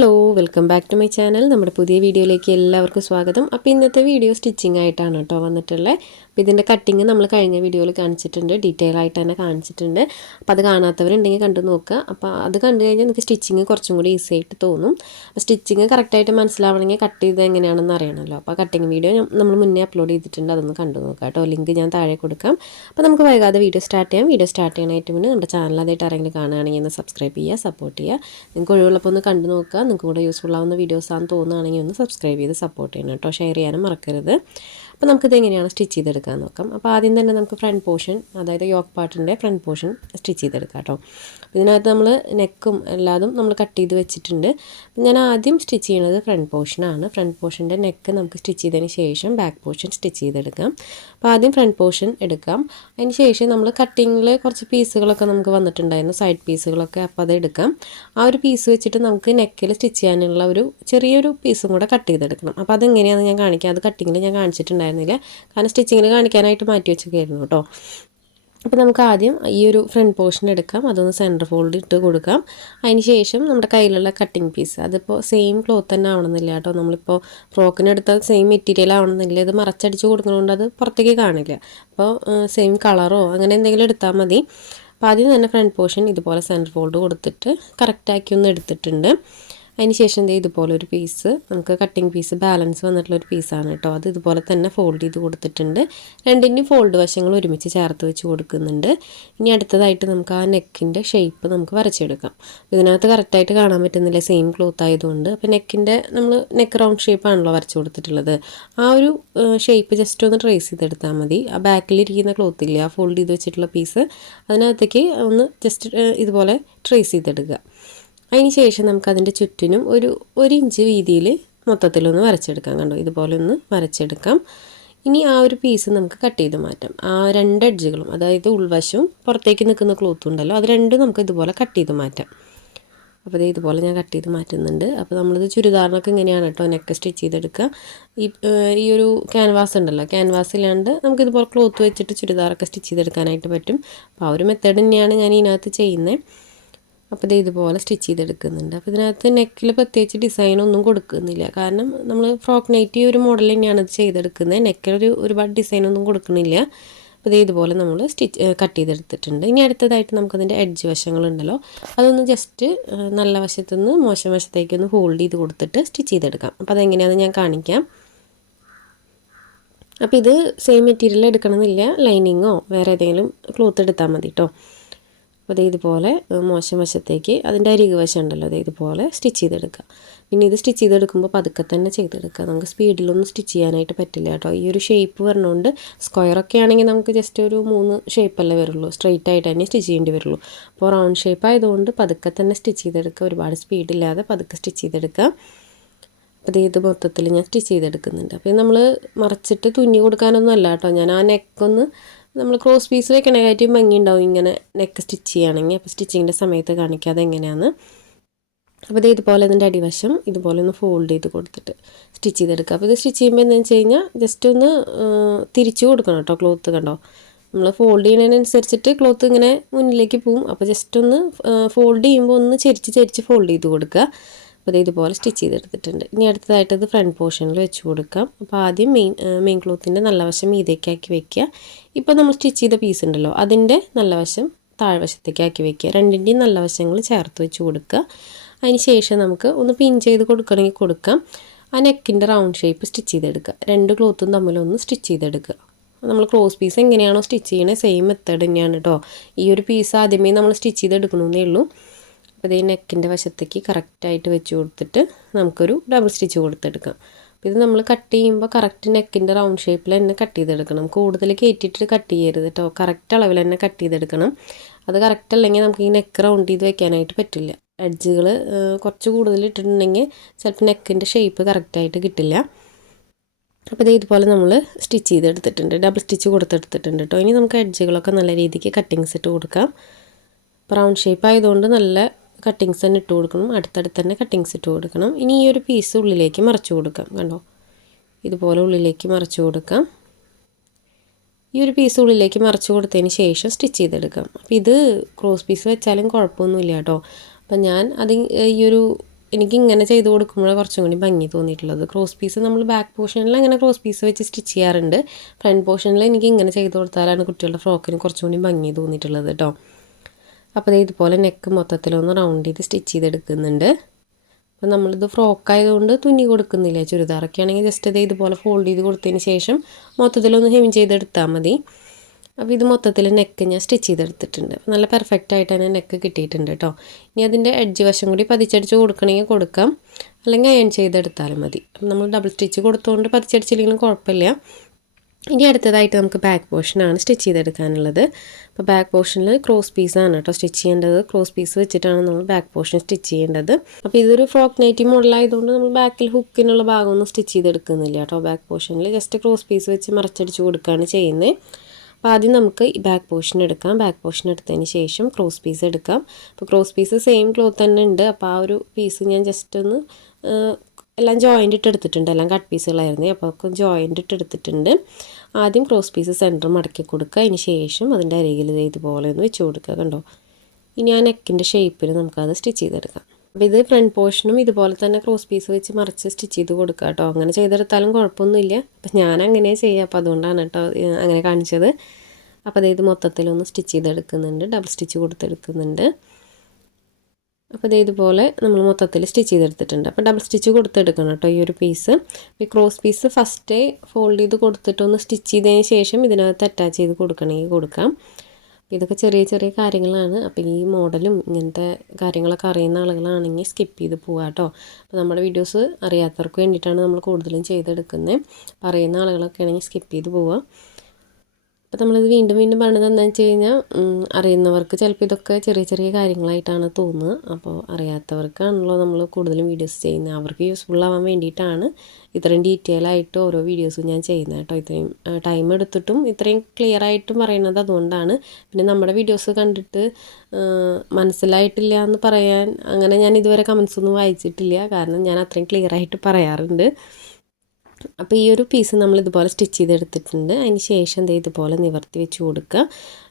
Hello welcome back to my channel. നമ്മുടെ പുതിയ വീഡിയോയിലേക്ക് എല്ലാവർക്കും സ്വാഗതം. അപ്പോൾ ഇന്നത്തെ വീഡിയോ സ്റ്റിച്ചിങ് ആയിട്ടാണ് കേട്ടോ വന്നിട്ടുള്ളത് അപ്പോൾ ഇതിന്റെ കട്ടിങ് നമ്മൾ കഴിഞ്ഞ വീഡിയോയിൽ കാണിച്ചിട്ടുണ്ട്. ഡീറ്റെയിൽ ആയിട്ട് തന്നെ കാണിച്ചിട്ടുണ്ട്. അപ്പോൾ അത് കാണാത്തവരുണ്ടെങ്കിൽ കണ്ടു നോക്കുക. അപ്പോൾ അത് കണ്ടു കഴിഞ്ഞാൽ നിങ്ങൾക്ക് സ്റ്റിച്ചിങ് കുറച്ചും കൂടി ഈസി ആയിട്ട് തോന്നും. അപ്പോൾ സ്റ്റിച്ചിങ് കറക്റ്റായിട്ട് മനസ്സിലാവണമെങ്കിൽ കട്ട് ചെയ്ത് എങ്ങനെയാണെന്ന് അറിയണമല്ലോ അപ്പോൾ കട്ടിങ് വീഡിയോ നമ്മൾ മുന്നേ അപ്ലോഡ് ചെയ്തിട്ടുണ്ട്. അതൊന്ന് കണ്ടു നോക്കുക കേട്ടോ. ലിങ്ക് ഞാൻ താഴെ കൊടുക്കാം. അപ്പോൾ നമുക്ക് വൈകാതെ വീഡിയോ സ്റ്റാർട്ട് ചെയ്യാം. വീഡിയോ സ്റ്റാർട്ട് ചെയ്യണമായിട്ട് മുന്നേ നമ്മുടെ ചാനൽ അതായിട്ട് ആരെങ്കിലും കാണുകയാണെങ്കിൽ ഒന്ന് സബ്സ്ക്രൈബ് ചെയ്യുക സപ്പോർട്ട് ചെയ്യുക. നിങ്ങൾക്ക് ഒഴിവുള്ളപ്പോൾ ഒന്ന് കണ്ടു നോക്കുക. നിങ്ങൾക്ക് കൂടെ യൂസ്ഫുൾ ആവുന്ന വീഡിയോസാണെന്ന് തോന്നുകയാണെങ്കിൽ ഒന്ന് സബ്സ്ക്രൈബ് ചെയ്ത് സപ്പോർട്ട് ചെയ്യണം കേട്ടോ. ഷെയർ ചെയ്യാനും മറക്കരുത്. അപ്പോൾ നമുക്കിത് എങ്ങനെയാണ് സ്റ്റിച്ച് ചെയ്തെടുക്കാൻ നോക്കാം. അപ്പോൾ ആദ്യം തന്നെ നമുക്ക് ഫ്രണ്ട് പോർഷൻ അതായത് യോക്ക് പാർട്ടിന്റെ ഫ്രണ്ട് പോർഷൻ സ്റ്റിച്ച് ചെയ്തെടുക്കാം കേട്ടോ. ഇതിനകത്ത് നമ്മൾ നെക്കും എല്ലാതും നമ്മൾ കട്ട് ചെയ്ത് വെച്ചിട്ടുണ്ട്. ഞാൻ ആദ്യം സ്റ്റിച്ച് ചെയ്യുന്നത് ഫ്രണ്ട് പോർഷനാണ് ഫ്രണ്ട് പോർഷന്റെ നെക്ക് നമുക്ക് സ്റ്റിച്ച് ചെയ്തതിന് ശേഷം ബാക്ക് പോർഷൻ സ്റ്റിച്ച് ചെയ്തെടുക്കാം. അപ്പോൾ ആദ്യം ഫ്രണ്ട് പോർഷൻ എടുക്കാം. അതിന് ശേഷം നമ്മൾ കട്ടിങ്ങിൽ കുറച്ച് പീസുകളൊക്കെ നമുക്ക് വന്നിട്ടുണ്ടായിരുന്നു സൈഡ് പീസുകളൊക്കെ അപ്പോൾ അത് എടുക്കാം. ആ ഒരു പീസ് വെച്ചിട്ട് നമുക്ക് നെക്കിൽ സ്റ്റിച്ച് ചെയ്യാനുള്ള ഒരു ചെറിയൊരു പീസും കൂടെ കട്ട് ചെയ്തെടുക്കണം. അപ്പോൾ അതെങ്ങനെയാണെന്ന് ഞാൻ കാണിക്കാം. അത് കട്ടിങ്ങിൽ ഞാൻ കാണിച്ചിട്ടുണ്ടായിരുന്നില്ല കാരണം സ്റ്റിച്ചിങ്ങിന് കാണിക്കാനായിട്ട് മാറ്റി വെച്ചൊക്കെയായിരുന്നു കേട്ടോ. അപ്പോൾ നമുക്ക് ആദ്യം ഈ ഒരു ഫ്രണ്ട് പോർഷൻ എടുക്കാം. അതൊന്ന് സെന്റർ ഫോൾഡ് ഇട്ട് കൊടുക്കാം. അതിന് ശേഷം നമ്മുടെ കയ്യിലുള്ള കട്ടിങ് പീസ് അതിപ്പോൾ സെയിം ക്ലോത്ത് തന്നെ ആവണമെന്നില്ല കേട്ടോ. നമ്മളിപ്പോൾ ഫ്രോക്കിന് എടുത്ത സെയിം മെറ്റീരിയൽ ആവണമെന്നില്ല. ഇത് മറച്ചടിച്ച് കൊടുക്കുന്നതുകൊണ്ട് അത് പുറത്തേക്ക് കാണില്ല. അപ്പോൾ സെയിം കളറോ അങ്ങനെ എന്തെങ്കിലും എടുത്താൽ മതി. അപ്പോൾ ആദ്യം തന്നെ ഫ്രണ്ട് പോർഷൻ ഇതുപോലെ സെന്റർ ഫോൾഡ് കൊടുത്തിട്ട് കറക്റ്റാക്കി ഒന്ന് എടുത്തിട്ടുണ്ട്. അതിന് ശേഷം ഇതുപോലെ ഒരു പീസ് നമുക്ക് കട്ടിങ് പീസ് ബാലൻസ് വന്നിട്ടുള്ള ഒരു പീസാണ് കേട്ടോ. അത് ഇതുപോലെ തന്നെ ഫോൾഡ് ചെയ്ത് കൊടുത്തിട്ടുണ്ട്. രണ്ടിന്റെയും ഫോൾഡ് വശങ്ങൾ ഒരുമിച്ച് ചേർത്ത് വെച്ച് കൊടുക്കുന്നുണ്ട്. ഇനി അടുത്തതായിട്ട് നമുക്ക് ആ നെക്കിന്റെ ഷേപ്പ് നമുക്ക് വരച്ചെടുക്കാം. ഇതിനകത്ത് കറക്റ്റായിട്ട് കാണാൻ പറ്റുന്നില്ല? സെയിം ക്ലോത്ത് ആയതുകൊണ്ട്. അപ്പോൾ നെക്കിന്റെ നമ്മൾ നെക്ക് റൗണ്ട് ഷേപ്പാണല്ലോ വരച്ച് കൊടുത്തിട്ടുള്ളത്. ആ ഒരു ഷേപ്പ് ജസ്റ്റ് ഒന്ന് ട്രേസ് ചെയ്തെടുത്താൽ മതി. ആ ബാക്കിലിരിക്കുന്ന ക്ലോത്ത് ഇല്ലേ? ആ ഫോൾഡ് ചെയ്ത് വെച്ചിട്ടുള്ള പീസ് അതിനകത്തേക്ക് ഒന്ന് ജസ്റ്റ് ഇതുപോലെ ട്രേസ് ചെയ്തെടുക്കുക. അതിന് ശേഷം നമുക്കതിന്റെ ചുറ്റിനും ഒരു ഒരു ഇഞ്ച് വീതിയിൽ മൊത്തത്തിലൊന്ന് വരച്ചെടുക്കാം കണ്ടോ? ഇതുപോലെ ഒന്ന് വരച്ചെടുക്കാം. ഇനി ആ ഒരു പീസ് നമുക്ക് കട്ട് ചെയ്ത് മാറ്റാം. ആ രണ്ട് എഡ്ജുകളും അതായത് ഉൾവശവും പുറത്തേക്ക് നിൽക്കുന്ന ക്ലോത്തും ഉണ്ടല്ലോ അത് രണ്ടും നമുക്ക് ഇതുപോലെ കട്ട് ചെയ്ത് മാറ്റാം. അപ്പോൾ ഇത് ഇതുപോലെ ഞാൻ കട്ട് ചെയ്ത് മാറ്റുന്നുണ്ട്. അപ്പോൾ നമ്മളിത് ചുരിദാറിനൊക്കെ ഇങ്ങനെയാണ് കേട്ടോ നെക്ക് സ്റ്റിച്ച് ചെയ്തെടുക്കുക. ഈ ഈ ഒരു ക്യാൻവാസ് ഉണ്ടല്ലോ ക്യാൻവാസ് നമുക്ക് ഇതുപോലെ ക്ലോത്ത് വെച്ചിട്ട് ചുരിദാറൊക്കെ സ്റ്റിച്ച് ചെയ്തെടുക്കാനായിട്ട് പറ്റും. അപ്പോൾ ആ ഒരു മെത്തേഡ് തന്നെയാണ് ഞാൻ ഇതിനകത്ത് ചെയ്യുന്നത്. അപ്പോൾ ഇത് ഇതുപോലെ സ്റ്റിച്ച് ചെയ്തെടുക്കുന്നുണ്ട്. അപ്പോൾ ഇതിനകത്ത് നെക്കിൽ പ്രത്യേകിച്ച് ഡിസൈൻ ഒന്നും കൊടുക്കുന്നില്ല. കാരണം നമ്മൾ ഫ്രോക്ക് നൈറ്റി ഒരു മോഡൽ തന്നെയാണ് ഇത് ചെയ്തെടുക്കുന്നത്. നെക്കിൽ ഒരു ഒരുപാട് ഡിസൈൻ ഒന്നും കൊടുക്കുന്നില്ല. അപ്പോൾ ഇത് ഇതുപോലെ നമ്മൾ സ്റ്റിച്ച് കട്ട് ചെയ്തെടുത്തിട്ടുണ്ട്. ഇനി അടുത്തതായിട്ട് നമുക്കതിന്റെ എഡ്ജ് വശങ്ങളുണ്ടല്ലോ. അതൊന്ന് ജസ്റ്റ് നല്ല വശത്തു നിന്ന് മോശം വശത്തേക്ക് ഒന്ന് ഹോൾഡ് ചെയ്ത് കൊടുത്തിട്ട് സ്റ്റിച്ച് ചെയ്തെടുക്കാം. അപ്പോൾ അതെങ്ങനെയാണെന്ന് ഞാൻ കാണിക്കാം. അപ്പോൾ ഇത് സെയിം മെറ്റീരിയൽ എടുക്കണമെന്നില്ല. ലൈനിങ്ങോ വേറെ ഏതെങ്കിലും ക്ലോത്ത് എടുത്താൽ മതി കേട്ടോ അപ്പോൾ ഇതുപോലെ മോശം വശത്തേക്ക് അതിന്റെ അരികു വശം ഉണ്ടല്ലോ അത് ഇതുപോലെ സ്റ്റിച്ച് ചെയ്തെടുക്കുക. പിന്നെ ഇത് സ്റ്റിച്ച് ചെയ്തെടുക്കുമ്പോൾ പതുക്കെ തന്നെ ചെയ്തെടുക്കുക. നമുക്ക് സ്പീഡിലൊന്നും സ്റ്റിച്ച് ചെയ്യാനായിട്ട് പറ്റില്ല കേട്ടോ. ഈ ഒരു ഷേപ്പ് വരണോണ്ട് സ്ക്വയറൊക്കെ ആണെങ്കിൽ നമുക്ക് ജസ്റ്റ് ഒരു മൂന്ന് ഷേപ്പല്ലേ വരുള്ളൂ. സ്ട്രെയിറ്റ് ആയിട്ട് തന്നെ സ്റ്റിച്ച് ചെയ്യേണ്ടി വരുള്ളൂ. അപ്പോൾ റൗണ്ട് ഷേപ്പ് ആയതുകൊണ്ട് പതുക്കെ തന്നെ സ്റ്റിച്ച് ചെയ്തെടുക്കുക. ഒരുപാട് സ്പീഡില്ലാതെ പതുക്കെ സ്റ്റിച്ച് ചെയ്തെടുക്കുക. അപ്പോൾ ഇത് മൊത്തത്തിൽ ഞാൻ സ്റ്റിച്ച് ചെയ്തെടുക്കുന്നുണ്ട്. അപ്പോൾ നമ്മൾ മറച്ചിട്ട് തുന്നി കൊടുക്കാനൊന്നും അല്ല കേട്ടോ. ഞാൻ ആ നെക്കൊന്ന് നമ്മൾ ക്രോസ് പീസ് വെക്കണേക്കായിട്ടും ഭംഗി ഉണ്ടാവും ഇങ്ങനെ നെക്ക് സ്റ്റിച്ച് ചെയ്യുകയാണെങ്കിൽ. അപ്പോൾ സ്റ്റിച്ചിങ്ങിന്റെ സമയത്ത് കാണിക്കാതെ എങ്ങനെയാണ് അപ്പോൾ ഇത് ഇതുപോലെ അതിന്റെ അടിവശം ഇതുപോലെ ഒന്ന് ഫോൾഡ് ചെയ്ത് കൊടുത്തിട്ട് സ്റ്റിച്ച് ചെയ്തെടുക്കുക. അപ്പോൾ ഇത് സ്റ്റിച്ച് ചെയ്യുമ്പോൾ എന്താണെന്ന് വെച്ച് കഴിഞ്ഞാൽ ജസ്റ്റ് ഒന്ന് തിരിച്ചു കൊടുക്കണം കേട്ടോ ക്ലോത്ത് കണ്ടോ. നമ്മൾ ഫോൾഡ് ചെയ്യുന്നതിനനുസരിച്ചിട്ട് ക്ലോത്ത് ഇങ്ങനെ മുന്നിലേക്ക് പോവും. അപ്പോൾ ജസ്റ്റ് ഒന്ന് ഫോൾഡ് ചെയ്യുമ്പോൾ ഒന്ന് ചെരിച്ച് ചെരിച്ച് ഫോൾഡ് ചെയ്ത് കൊടുക്കുക. അപ്പോൾ ഇത് ഇതുപോലെ സ്റ്റിച്ച് ചെയ്തെടുത്തിട്ടുണ്ട്. ഇനി അടുത്തതായിട്ട് ഇത് ഫ്രണ്ട് പോർഷനിൽ വെച്ച് കൊടുക്കാം. അപ്പോൾ ആദ്യം മെയിൻ മെയിൻ ക്ലോത്തിന്റെ നല്ല വശം മീതേക്കാക്കി വെക്കുക. ഇപ്പോൾ നമ്മൾ സ്റ്റിച്ച് ചെയ്ത പീസ് ഉണ്ടല്ലോ അതിന്റെ നല്ല വശം താഴ്വശത്തേക്ക് ആക്കി വെക്കുക. രണ്ടിന്റെയും നല്ല വശങ്ങൾ ചേർത്ത് വെച്ച് കൊടുക്കുക. അതിന് ശേഷം നമുക്ക് ഒന്ന് പിൻ ചെയ്ത് കൊടുക്കണമെങ്കിൽ കൊടുക്കാം. ആ നെക്കിന്റെ റൗണ്ട് ഷേപ്പ് സ്റ്റിച്ച് ചെയ്തെടുക്കുക. രണ്ട് ക്ലോത്തും തമ്മിലൊന്ന് സ്റ്റിച്ച് ചെയ്തെടുക്കുക. നമ്മൾ ക്ലോസ് പീസ് എങ്ങനെയാണോ സ്റ്റിച്ച് ചെയ്യണത് സെയിം മെത്തേഡ് തന്നെയാണ് കേട്ടോ ഈ ഒരു പീസ് ആദ്യമേ നമ്മൾ സ്റ്റിച്ച് ചെയ്തെടുക്കണമെന്നേ ഉള്ളൂ. അപ്പോൾ ഈ നെക്കിന്റെ വശത്തേക്ക് കറക്റ്റായിട്ട് വെച്ച് കൊടുത്തിട്ട് നമുക്കൊരു ഡബിൾ സ്റ്റിച്ച് കൊടുത്തെടുക്കാം. ഇത് നമ്മൾ കട്ട് ചെയ്യുമ്പോൾ കറക്റ്റ് നെക്കിന്റെ റൗണ്ട് ഷേപ്പിൽ തന്നെ കട്ട് ചെയ്തെടുക്കണം. കൂടുതൽ കയറ്റിയിട്ട് കട്ട് ചെയ്യരുത് കേട്ടോ കറക്റ്റ് അളവിൽ തന്നെ കട്ട് ചെയ്തെടുക്കണം. അത് കറക്റ്റ് അല്ലെങ്കിൽ നമുക്ക് ഈ നെക്ക് റൗണ്ട് ചെയ്ത് വെക്കാനായിട്ട് പറ്റില്ല. എഡ്ജുകൾ കുറച്ച് കൂടുതൽ ഇട്ടിട്ടുണ്ടെങ്കിൽ ചിലപ്പോൾ നെക്കിന്റെ ഷേപ്പ് കറക്റ്റായിട്ട് കിട്ടില്ല. അപ്പോൾ ഇത് ഇതുപോലെ നമ്മൾ സ്റ്റിച്ച് ചെയ്തെടുത്തിട്ടുണ്ട്. ഡബിൾ സ്റ്റിച്ച് കൊടുത്തെടുത്തിട്ടുണ്ട് കേട്ടോ ഇനി നമുക്ക് എഡ്ജുകളൊക്കെ നല്ല രീതിക്ക് കട്ടിങ്സ് ഇട്ട് കൊടുക്കാം. റൗണ്ട് ഷേപ്പ് ആയതുകൊണ്ട് നല്ല കട്ടിങ്സ് തന്നെ ഇട്ട് കൊടുക്കണം. അടുത്തടുത്ത് തന്നെ കട്ടിങ്സ് ഇട്ട് കൊടുക്കണം. ഇനി ഈ ഒരു പീസ് ഉള്ളിലേക്ക് മറച്ചു കൊടുക്കാം. കണ്ടോ? ഇതുപോലെ ഉള്ളിലേക്ക് മറച്ചു കൊടുക്കാം. ഈ ഒരു പീസ് ഉള്ളിലേക്ക് മറച്ചു കൊടുത്തതിന് ശേഷം സ്റ്റിച്ച് ചെയ്തെടുക്കാം. അപ്പോൾ ഇത് ക്രോസ് പീസ് വെച്ചാലും കുഴപ്പമൊന്നുമില്ല കേട്ടോ. അപ്പം ഞാൻ അത് ഈ ഒരു എനിക്ക് ഇങ്ങനെ ചെയ്ത് കൊടുക്കുമ്പോൾ കുറച്ചും കൂടി ഭംഗി തോന്നിയിട്ടുള്ളത്. ക്രോസ് പീസ് നമ്മൾ ബാക്ക് പോർഷനിൽ അങ്ങനെ ക്രോസ് പീസ് വെച്ച് സ്റ്റിച്ച് ചെയ്യാറുണ്ട്. ഫ്രണ്ട് പോർഷനിൽ എനിക്ക് ഇങ്ങനെ ചെയ്ത് കൊടുത്താലാണ് കുട്ടികളുടെ ഫ്രോക്കിന് കുറച്ചും കൂടി ഭംഗി തോന്നിയിട്ടുള്ളത് കേട്ടോ. അപ്പോൾ ഇതുപോലെ നെക്ക് മൊത്തത്തിലൊന്ന് റൗണ്ട് ചെയ്ത് സ്റ്റിച്ച് ചെയ്തെടുക്കുന്നുണ്ട്. അപ്പോൾ നമ്മളിത് ഫ്രോക്ക് ആയതുകൊണ്ട് തുന്നി കൊടുക്കുന്നില്ല? ചുരിദാറൊക്കെ ആണെങ്കിൽ ജസ്റ്റ് ഇത് ഇതുപോലെ ഫോൾഡ് ചെയ്ത് കൊടുത്തതിന് ശേഷം മൊത്തത്തിലൊന്ന് ഹെം ചെയ്തെടുത്താൽ മതി. അപ്പോൾ ഇത് മൊത്തത്തിൽ നെക്ക് ഞാൻ സ്റ്റിച്ച് ചെയ്തെടുത്തിട്ടുണ്ട്. നല്ല പെർഫെക്റ്റ് ആയിട്ട് തന്നെ നെക്ക് കിട്ടിയിട്ടുണ്ട് കേട്ടോ ഇനി അതിന്റെ എഡ്ജ് വശം കൂടി പതിച്ചടിച്ച് കൊടുക്കണമെങ്കിൽ കൊടുക്കാം. അല്ലെങ്കിൽ അയൺ ചെയ്തെടുത്താലും മതി. നമ്മൾ ഡബിൾ സ്റ്റിച്ച് കൊടുത്തുകൊണ്ട് പതിച്ചടിച്ചില്ലെങ്കിലും കുഴപ്പമില്ല. ഇനി അടുത്തതായിട്ട് നമുക്ക് ബാക്ക് പോർഷനാണ് സ്റ്റിച്ച് ചെയ്തെടുക്കാനുള്ളത്. അപ്പോൾ ബാക്ക് പോർഷനിൽ ക്രോസ് പീസാണ് കേട്ടോ സ്റ്റിച്ച് ചെയ്യേണ്ടത്. ക്രോസ് പീസ് വെച്ചിട്ടാണ് നമ്മൾ ബാക്ക് പോർഷൻ സ്റ്റിച്ച് ചെയ്യേണ്ടത്. അപ്പോൾ ഇതൊരു ഫ്രോക്ക് നൈറ്റി മോഡലായതുകൊണ്ട് നമ്മൾ ബാക്കിൽ ഹുക്കിനുള്ള ഭാഗമൊന്നും സ്റ്റിച്ച് ചെയ്തെടുക്കുന്നില്ല കേട്ടോ. ബാക്ക് പോർഷനിൽ ജസ്റ്റ് ക്രോസ് പീസ് വെച്ച് മറച്ചടിച്ച് കൊടുക്കുകയാണ് ചെയ്യുന്നത് അപ്പോൾ ആദ്യം നമുക്ക് ഈ ബാക്ക് പോർഷൻ എടുക്കാം. ബാക്ക് പോർഷൻ എടുത്തതിന് ശേഷം ക്രോസ് പീസ് എടുക്കാം. അപ്പോൾ ക്രോസ് പീസ് സെയിം ക്ലോത്ത് തന്നെ ഉണ്ട്. അപ്പോൾ ആ ഒരു പീസ് ഞാൻ ജസ്റ്റ് ഒന്ന് എല്ലാം ജോയിന്റ് ഇട്ട് എടുത്തിട്ടുണ്ട്. എല്ലാം കട്ട് പീസുകളായിരുന്നു അപ്പോൾ ജോയിന്റ് ഇട്ട് എടുത്തിട്ടുണ്ട്. ആദ്യം ക്രോസ് പീസ് സെന്റർ മടക്കി കൊടുക്കുക. അതിന് ശേഷം അതിന്റെ അരികിൽ ഇതുപോലെ ഒന്ന് വെച്ച് കൊടുക്കുക കണ്ടോ? ഇനി ആ നെക്കിന്റെ ഷേപ്പിൽ നമുക്കത് സ്റ്റിച്ച് ചെയ്തെടുക്കാം. അപ്പോൾ ഇത് ഫ്രണ്ട് പോർഷനും ഇതുപോലെ തന്നെ ക്രോസ് പീസ് വെച്ച് മറിച്ച് സ്റ്റിച്ച് ചെയ്ത് കൊടുക്കുക കേട്ടോ. അങ്ങനെ ചെയ്തെടുത്താലും കുഴപ്പമൊന്നുമില്ല. അപ്പം ഞാൻ അങ്ങനെ ചെയ്യുക. അപ്പോൾ അതുകൊണ്ടാണ് കേട്ടോ അങ്ങനെ കാണിച്ചത്. അപ്പോൾ അതായത് മൊത്തത്തിലൊന്ന് സ്റ്റിച്ച് ചെയ്തെടുക്കുന്നുണ്ട്. ഡബിൾ സ്റ്റിച്ച് കൊടുത്തെടുക്കുന്നുണ്ട്. അപ്പോൾ ഇത് ഇതുപോലെ നമ്മൾ മൊത്തത്തിൽ സ്റ്റിച്ച് ചെയ്തെടുത്തിട്ടുണ്ട്. അപ്പോൾ ഡബിൾ സ്റ്റിച്ച് കൊടുത്തെടുക്കണം കേട്ടോ ഈ ഒരു പീസ് ഈ ക്രോസ് പീസ് ഫസ്റ്റേ ഫോൾഡ് ചെയ്ത് കൊടുത്തിട്ടൊന്ന് സ്റ്റിച്ച് ചെയ്തതിന് ശേഷം ഇതിനകത്ത് അറ്റാച്ച് ചെയ്ത് കൊടുക്കണമെങ്കിൽ കൊടുക്കാം. ഇതൊക്കെ ചെറിയ ചെറിയ കാര്യങ്ങളാണ്. അപ്പോൾ ഈ മോഡലും ഇങ്ങനത്തെ കാര്യങ്ങളൊക്കെ അറിയുന്ന ആളുകളാണെങ്കിൽ സ്കിപ്പ് ചെയ്ത് പോകാം കേട്ടോ. അപ്പോൾ നമ്മുടെ വീഡിയോസ് അറിയാത്തവർക്ക് വേണ്ടിയിട്ടാണ് നമ്മൾ കൂടുതലും ചെയ്തെടുക്കുന്നത് അറിയുന്ന ആളുകളൊക്കെ ആണെങ്കിൽ സ്കിപ്പ് ചെയ്ത് പോവാം. അപ്പോൾ നമ്മളിത് വീണ്ടും വീണ്ടും പറയുന്നത് എന്താണെന്ന് വെച്ച് കഴിഞ്ഞാൽ അറിയുന്നവർക്ക് ചിലപ്പോൾ ഇതൊക്കെ ചെറിയ ചെറിയ കാര്യങ്ങളായിട്ടാണ് തോന്നുന്നത് അപ്പോൾ അറിയാത്തവർക്കാണല്ലോ നമ്മൾ കൂടുതലും വീഡിയോസ് ചെയ്യുന്നത്. അവർക്ക് യൂസ്ഫുൾ ആവാൻ വേണ്ടിയിട്ടാണ് ഇത്രയും ഡീറ്റെയിൽ ആയിട്ട് ഓരോ വീഡിയോസും ഞാൻ ചെയ്യുന്നത് കേട്ടോ. ഇത്രയും ടൈം എടുത്തിട്ടും ഇത്രയും ക്ലിയർ ആയിട്ടും പറയുന്നത് അതുകൊണ്ടാണ്. പിന്നെ നമ്മുടെ വീഡിയോസ് കണ്ടിട്ട് മനസ്സിലായിട്ടില്ല എന്ന് പറയാൻ അങ്ങനെ ഞാൻ ഇതുവരെ കമൻസ് ഒന്നും വായിച്ചിട്ടില്ല. കാരണം ഞാൻ അത്രയും ക്ലിയർ ആയിട്ട് പറയാറുണ്ട്. അപ്പോൾ ഈ ഒരു പീസ് നമ്മൾ ഇതുപോലെ സ്റ്റിച്ച് ചെയ്തെടുത്തിട്ടുണ്ട്. അതിന് ശേഷം ദേ ഇതുപോലെ നിവർത്തി വെച്ച് കൊടുക്കുക.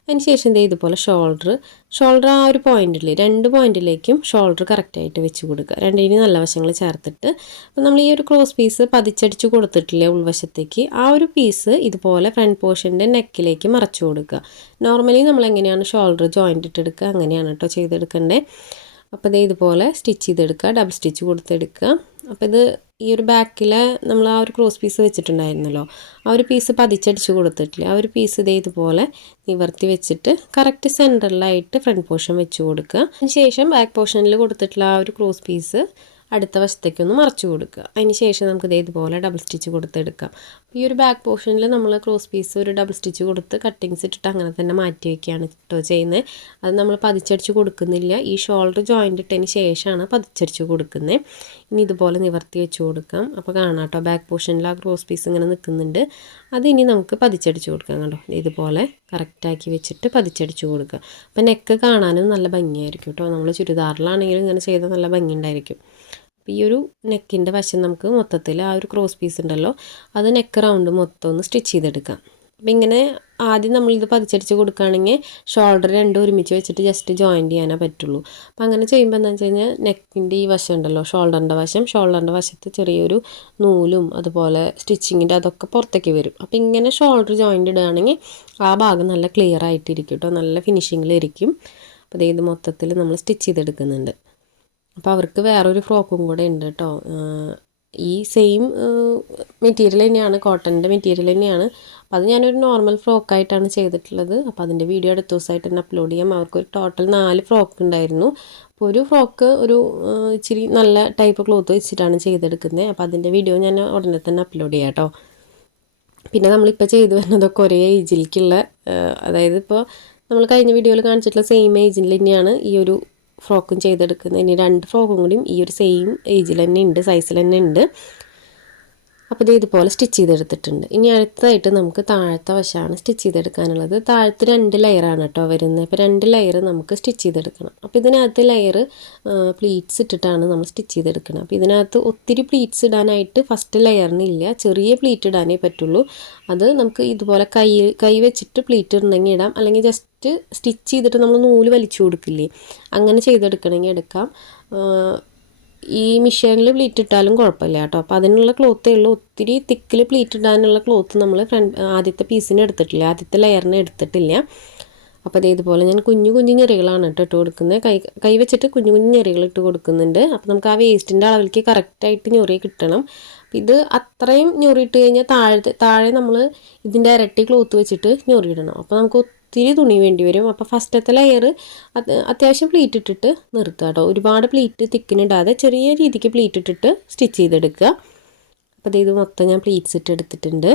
അതിന് ശേഷം ദേ ഇതുപോലെ ഷോൾഡർ ഷോൾഡർ ആ ഒരു പോയിന്റിൽ രണ്ട് പോയിന്റിലേക്കും ഷോൾഡർ കറക്റ്റായിട്ട് വെച്ച് കൊടുക്കുക. രണ്ടിന് നല്ല വശങ്ങൾ ചേർത്തിട്ട്. അപ്പോൾ നമ്മൾ ഈ ഒരു ക്ലോസ് പീസ് പതിച്ചടിച്ച് കൊടുത്തിട്ടില്ലേ ഉൾവശത്തേക്ക്? ആ ഒരു പീസ് ഇതുപോലെ ഫ്രണ്ട് പോർഷന്റെ നെക്കിലേക്ക് മറച്ചു കൊടുക്കുക. നോർമലി നമ്മൾ എങ്ങനെയാണ് ഷോൾഡർ ജോയിന്റ് ഇട്ടെടുക്കുക? അങ്ങനെയാണ് കേട്ടോ ചെയ്തെടുക്കേണ്ടത് അപ്പോൾ ഇതേ ഇതുപോലെ സ്റ്റിച്ച് ചെയ്തെടുക്കുക. ഡബിൾ സ്റ്റിച്ച് കൊടുത്തെടുക്കുക. അപ്പോൾ ഇത് ഈ ഒരു ബാക്കിൽ നമ്മൾ ആ ഒരു ക്രോസ് പീസ് വെച്ചിട്ടുണ്ടായിരുന്നല്ലോ. ആ ഒരു പീസ് പതിച്ചടിച്ച് കൊടുത്തിട്ടില്ല? ആ ഒരു പീസ് ഇതേ ഇതുപോലെ നിവർത്തി വെച്ചിട്ട് കറക്റ്റ് സെന്ററിലായിട്ട് ഫ്രണ്ട് പോർഷൻ വെച്ച് കൊടുക്കുക. അതിന് ശേഷം ബാക്ക് പോർഷനിൽ കൊടുത്തിട്ടുള്ള ആ ഒരു ക്രോസ് പീസ് അടുത്ത വശത്തേക്കൊന്ന് മറച്ചു കൊടുക്കുക. അതിന് ശേഷം നമുക്ക് ഇത് ഇതുപോലെ ഡബിൾ സ്റ്റിച്ച് കൊടുത്തെടുക്കാം. ഈ ഒരു ബാക്ക് പോർഷനിൽ നമ്മൾ ക്രോസ് പീസ് ഒരു ഡബിൾ സ്റ്റിച്ച് കൊടുത്ത് കട്ടിങ്സ് ഇട്ടിട്ട് അങ്ങനെ തന്നെ മാറ്റി വയ്ക്കുകയാണ് കേട്ടോ ചെയ്യുന്നത്. അത് നമ്മൾ പതിച്ചടിച്ച് കൊടുക്കുന്നില്ല. ഈ ഷോൾഡർ ജോയിന്റ് ഇട്ടതിന് ശേഷമാണ് പതിച്ചടിച്ച് കൊടുക്കുന്നത് ഇനി ഇതുപോലെ നിവർത്തി വെച്ച് കൊടുക്കാം. അപ്പോൾ കാണാം കേട്ടോ ബാക്ക് പോർഷനിൽ ആ ക്രോസ് പീസ് ഇങ്ങനെ നിൽക്കുന്നുണ്ട്. അത് ഇനി നമുക്ക് പതിച്ചടിച്ച് കൊടുക്കാം കേട്ടോ ഇതുപോലെ കറക്റ്റാക്കി വെച്ചിട്ട് പതിച്ചടിച്ച് കൊടുക്കുക. അപ്പോൾ നെക്ക് കാണാനും നല്ല ഭംഗിയായിരിക്കും കേട്ടോ നമ്മൾ ചുരിദാറിലാണെങ്കിലും ഇങ്ങനെ ചെയ്താൽ നല്ല ഭംഗി ഉണ്ടായിരിക്കും അപ്പോൾ ഈ ഒരു നെക്കിന്റെ വശം നമുക്ക് മൊത്തത്തിൽ ആ ഒരു ക്രോസ് പീസ് ഉണ്ടല്ലോ അത് നെക്ക് റൗണ്ട് മൊത്തം ഒന്ന് സ്റ്റിച്ച് ചെയ്തെടുക്കാം. അപ്പോൾ ഇങ്ങനെ ആദ്യം നമ്മളിത് പതിച്ചടിച്ച് കൊടുക്കുകയാണെങ്കിൽ ഷോൾഡർ രണ്ടും ഒരുമിച്ച് വെച്ചിട്ട് ജസ്റ്റ് ജോയിന്റ് ചെയ്യാനേ പറ്റുള്ളൂ. അപ്പോൾ അങ്ങനെ ചെയ്യുമ്പോൾ എന്താണെന്ന് വെച്ച് കഴിഞ്ഞാൽ നെക്കിന്റെ ഈ വശം ഉണ്ടല്ലോ ഷോൾഡറിന്റെ വശം ഷോൾഡറിന്റെ വശത്ത് ചെറിയൊരു നൂലും അതുപോലെ സ്റ്റിച്ചിങ്ങിന്റെ അതൊക്കെ പുറത്തേക്ക് വരും. അപ്പോൾ ഇങ്ങനെ ഷോൾഡർ ജോയിന്റ് ഇടുകയാണെങ്കിൽ ആ ഭാഗം നല്ല ക്ലിയർ ആയിട്ടിരിക്കും കേട്ടോ നല്ല ഫിനിഷിങ്ങിലിരിക്കും അപ്പോൾ ഇത് മൊത്തത്തിൽ നമ്മൾ സ്റ്റിച്ച് ചെയ്തെടുക്കുന്നുണ്ട്. അപ്പോൾ അവർക്ക് വേറൊരു ഫ്രോക്കും കൂടെ ഉണ്ട് കേട്ടോ ഈ സെയിം മെറ്റീരിയൽ തന്നെയാണ് കോട്ടന്റെ മെറ്റീരിയൽ തന്നെയാണ്. അപ്പോൾ അത് ഞാനൊരു നോർമൽ ഫ്രോക്കായിട്ടാണ് ചെയ്തിട്ടുള്ളത്. അപ്പോൾ അതിന്റെ വീഡിയോ അടുത്ത ദിവസമായിട്ട് തന്നെ അപ്ലോഡ് ചെയ്യാം. അവർക്കൊരു ടോട്ടൽ നാല് ഫ്രോക്ക് ഉണ്ടായിരുന്നു. അപ്പോൾ ഒരു ഫ്രോക്ക് ഒരു ഇച്ചിരി നല്ല ടൈപ്പ് ക്ലോത്ത് വെച്ചിട്ടാണ് ചെയ്തെടുക്കുന്നത്. അപ്പോൾ അതിന്റെ വീഡിയോ ഞാൻ ഉടനെ തന്നെ അപ്ലോഡ് ചെയ്യാം കേട്ടോ പിന്നെ നമ്മളിപ്പോൾ ചെയ്തു വരുന്നതൊക്കെ ഒരേ ഏജിലേക്കുള്ള അതായത് ഇപ്പോൾ നമ്മൾ കഴിഞ്ഞ വീഡിയോയിൽ കാണിച്ചിട്ടുള്ള സെയിം ഏജിൽ തന്നെയാണ് ഈ ഒരു ഫ്രോക്കും ചെയ്തെടുക്കുന്നത്. ഇനി രണ്ട് ഫ്രോക്കും കൂടിയും ഈ ഒരു സെയിം ഏജിൽ തന്നെ ഉണ്ട് സൈസിൽ തന്നെ ഉണ്ട്. അപ്പോൾ ഇത് ഇതുപോലെ സ്റ്റിച്ച് ചെയ്തെടുത്തിട്ടുണ്ട്. ഇനി അടുത്തതായിട്ട് നമുക്ക് താഴത്തെ വശമാണ് സ്റ്റിച്ച് ചെയ്തെടുക്കാനുള്ളത്. താഴത്ത് രണ്ട് ലെയറാണ് കേട്ടോ വരുന്നത്. അപ്പോൾ രണ്ട് ലെയർ നമുക്ക് സ്റ്റിച്ച് ചെയ്തെടുക്കണം. അപ്പോൾ ഇതിനകത്ത് ലെയർ പ്ലീറ്റ്സ് ഇട്ടിട്ടാണ് നമ്മൾ സ്റ്റിച്ച് ചെയ്തെടുക്കണം അപ്പോൾ ഇതിനകത്ത് ഒത്തിരി പ്ലീറ്റ്സ് ഇടാനായിട്ട് ഫസ്റ്റ് ലെയറിന് ഇല്ല. ചെറിയ പ്ലീറ്റ് ഇടാനേ പറ്റുള്ളൂ. അത് നമുക്ക് ഇതുപോലെ കൈ കൈ വെച്ചിട്ട് പ്ലീറ്റ് ഇടണമെങ്കിൽ ഇടാം. അല്ലെങ്കിൽ ജസ്റ്റ് സ്റ്റിച്ച് ചെയ്തിട്ട് നമ്മൾ നൂൽ വലിച്ചു കൊടുക്കില്ലേ? അങ്ങനെ ചെയ്തെടുക്കണമെങ്കിൽ എടുക്കാം. ഈ മിഷീനിൽ പ്ലീറ്റ് ഇട്ടാലും കുഴപ്പമില്ല കേട്ടോ. അപ്പോൾ അതിനുള്ള ക്ലോത്തേ ഉള്ളൂ. ഒത്തിരി തിക്കിൽ പ്ലീറ്റ് ഇടാനുള്ള ക്ലോത്ത് നമ്മൾ ഫ്രണ്ട് ആദ്യത്തെ പീസിന് എടുത്തിട്ടില്ല. ആദ്യത്തെ ലെയറിന് എടുത്തിട്ടില്ല. അപ്പോൾ അത് ഇതുപോലെ ഞാൻ കുഞ്ഞു കുഞ്ഞു ഞെറികളാണ് കേട്ടോ ഇട്ട് കൊടുക്കുന്നത്. കൈ കൈ വെച്ചിട്ട് കുഞ്ഞു കുഞ്ഞു ഞെറികൾ ഇട്ട് കൊടുക്കുന്നുണ്ട്. അപ്പോൾ നമുക്ക് ആ വേസ്റ്റിന്റെ അളവിലേക്ക് കറക്റ്റായിട്ട് ഞൊറി കിട്ടണം. ഇത് അത്രയും ഞൊറി ഇട്ട് കഴിഞ്ഞാൽ താഴെ താഴെ നമ്മൾ ഇതിന്റെ ഇരട്ടി ക്ലോത്ത് വെച്ചിട്ട് ഞൊറി ഇടണം അപ്പോൾ നമുക്ക് ഒത്തിരി തുണി വേണ്ടി വരും. അപ്പോൾ ഫസ്റ്റത്തെ ലെയർ അത്യാവശ്യം പ്ലീറ്റ് ഇട്ടിട്ട് നിർത്തുക കേട്ടോ ഒരുപാട് പ്ലീറ്റ് തിക്കിനിടാതെ ചെറിയ രീതിക്ക് പ്ലീറ്റ് ഇട്ടിട്ട് സ്റ്റിച്ച് ചെയ്തെടുക്കുക. അപ്പോൾ ഇത് മൊത്തം ഞാൻ പ്ലീറ്റ്സ് ഇട്ട് എടുത്തിട്ടുണ്ട്.